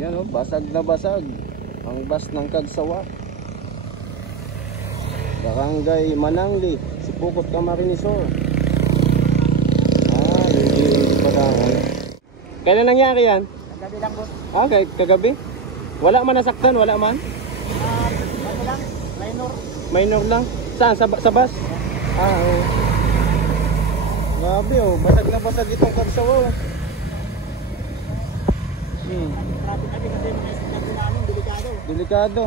Yan o, basag na basag ang bus ng Cagsawa, Barangay Manangli, Sipukot, Camarines Sur. Hindi pala ano. Kailan nangyari yan? Kagabi lang boss. Kagabi? Wala man nasaktan, wala man? Ano lang, minor. Minor lang? Saan? Sa bus? Oo. Grabe oh, basag na basag itong Cagsawa. Traffic kami kasi mga estudyante namin, delikado. Delikado.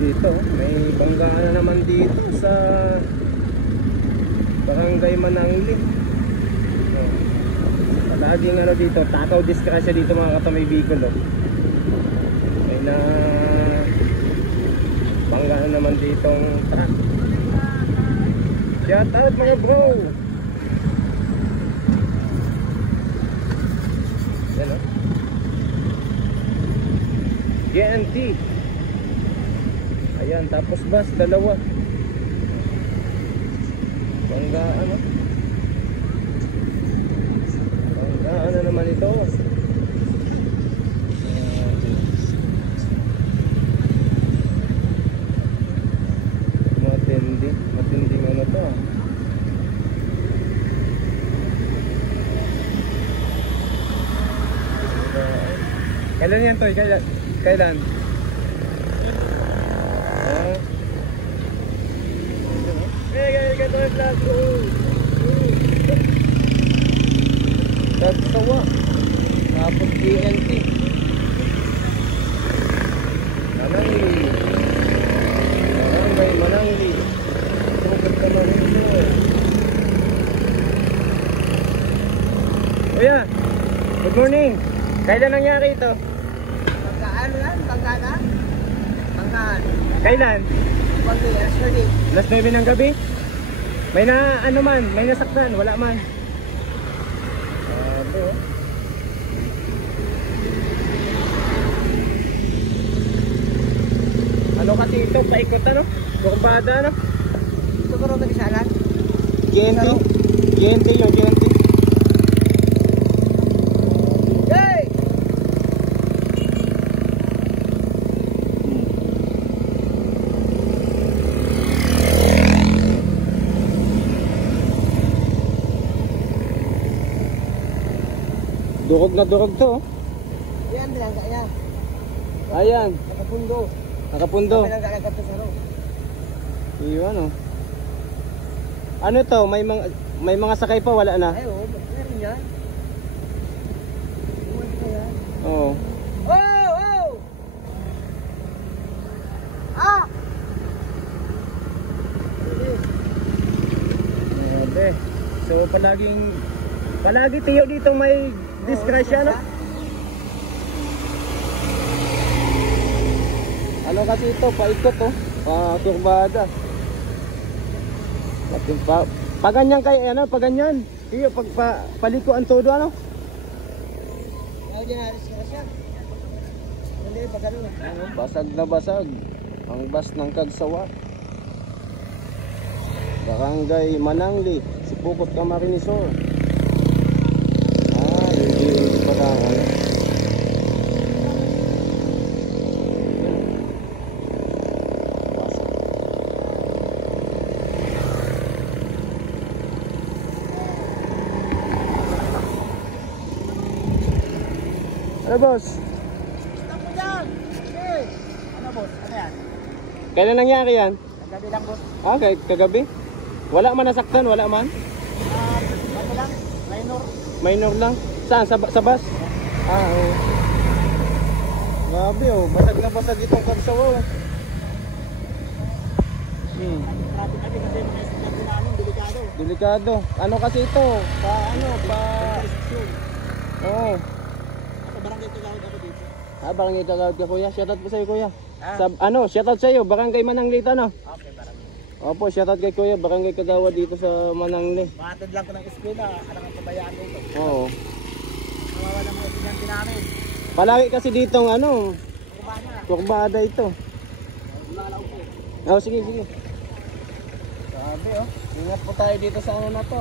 Dito, may banggaan na naman dito sa Barangay Manangli. Palaging ano dito, takaw diskrasya dito mga katamay Bicol. May na banggaan na naman ditong truck. Shout out mga bro! Yan o. GNT. Ayan, tapos bus, dalawa. Banggaan o. Banggaan na naman ito. Matinding ano to. Kailan yan to? Kailan? Cagsawa, tapos GNT Manangli, Barangay Manangli, Sipukot, Camarines Sur. Kuya, good morning. Kailan nangyari ito? Pagkaan yan, pagkaan. Pagkaan. Kailan? Alas 9 ng gabi? May na ano man, may nasaktan, wala man. Ano kasi ito, paikot ano? Kurbada ano? Ito ko rin nag-isalan? GNT? GNT yung GNT. Hey! Durog na durog to. Yan, binangga niya. Ayan, Nakapundo. nakapundo. Binangga lang kapto sa road. Iyon oh. Ano to? May mga sakay pa, wala na? Ay, oo, meron yan. Uwan pa yan. Oo. Oh, oh! Ah! Grabe. So palagi tiyo dito may diskrasya no? Ano kasi ito, paikot oh. Turbada. Paganyan kay ano, paganyan. Iyo palikuan todo ano? Ayaw din natin siya. Hindi, pag ano na. Basag na basag ang bus ng Cagsawa, Barangay Manangli, Sipukot, Camarines Sur. Hindi pala ano. Ano boss? Stop mo dyan! Hey! Ano boss? Ano yan? Kailan nangyari yan? Kagabi lang boss. Kagabi? Wala man nasaktan, wala man? Ano lang? Minor. Minor lang? Saan? Sa bus? Oo. Grabe oh, basag na basag itong Cagsawa. Traffic kami kasi mga estudyante namin, delikado. Delikado. Ano kasi ito? Oo. Sa barangay Tagawag ako dito. Barangay Tagawag ka kuya. Shoutout po sa'yo kuya. Ah. Shoutout sa'yo. Barangay Manangli ito no? Okay, barangay. Opo, shoutout kay kuya. Barangay Kagawad dito sa Manangli. Mahatid lang ko ng eskwela, alam ang pabayaan dito. Oo. Nawawala mga estudyante namin. Palagi kasi ditong ano, Kurbana. kurbada ito. Lalaw po. Oh, sige. Grabe oh. Ingat po tayo dito sa ano na to.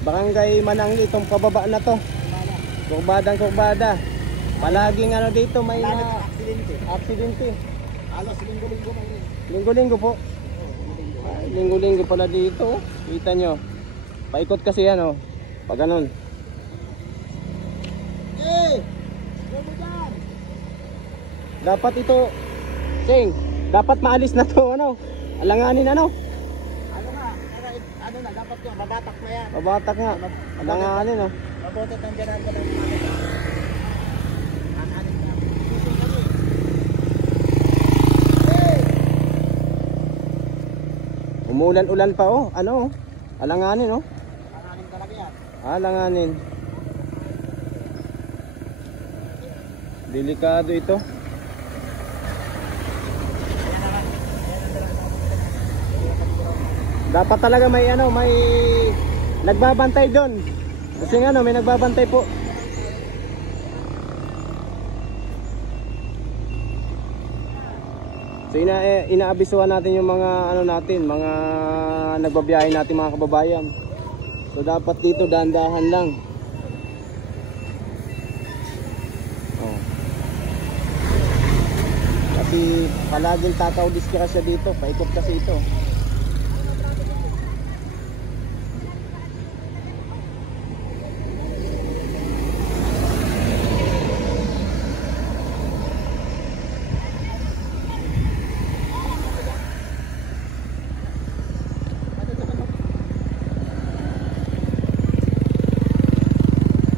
Barangay Manangli, itong pababa na to. Kurbada. Palaging ano dito may Lalo na aksidente. aksidente. Halos linggo-linggo man rin. Linggo-linggo po. Ay, linggo-linggo pala dito. Kita nyo. Paikot kasi yan oh. Pag ganun. Huwag mo dyan! Dapat ito, Sing, dapat maalis na to ano. Alanganin ano. Ano na, dapat yun, mabatak na yan. Mabatak nga. Alanganin oh. Mabuti ang dyan ka ng Umulan-ulan pa oh. Ano oh. Alanganin oh. Alanganin talaga yan. Alanganin. Delikado ito. Dapat talaga may ano, may nagbabantay doon. Kasi ano, may nagbabantay po. So inaabisuhan natin yung mga ano natin, mga nagbabiyahe natin mga kababayan. So dapat dito dahan-dahan lang. Oh. Kasi palaging tataw disgrasya dito, paikot kasi ito.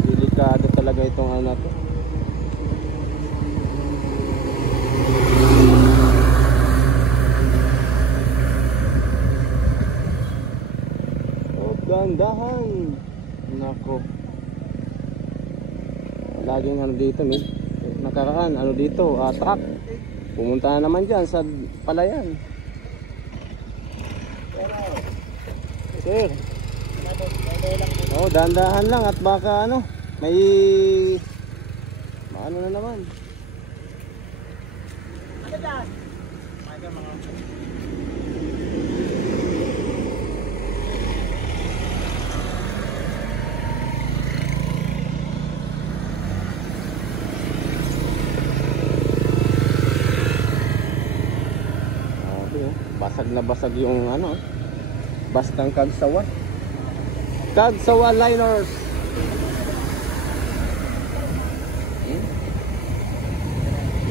Delikado talaga itong ano na to. Oh, gandahan. Nako. Laging ano dito, min. Nakaraan, ano dito, truck. Pumunta na naman dyan sa palayan. Sir. Oh, dahan-dahan lang at baka ano, may maano na naman. Ano dyan? Basag na basag yung ano, bastang Kagsawa. Kagsawa Liners.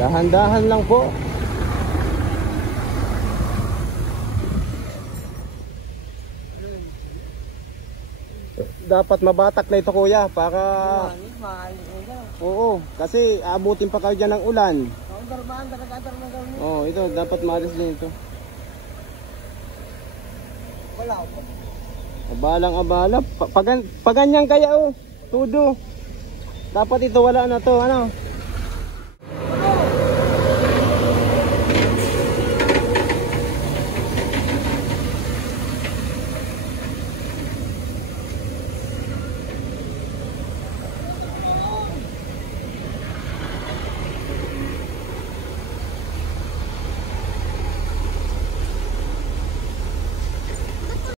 Dahan-dahan lang po. Dapat mabatak na ito kuya para oo, kasi aabutin pa kayo dyan ng ulan. Oh, ito dapat maalis din ito. Wala. Abalang-abala. Paganyan kaya oh. Tudo. Dapat ito wala na to, ano?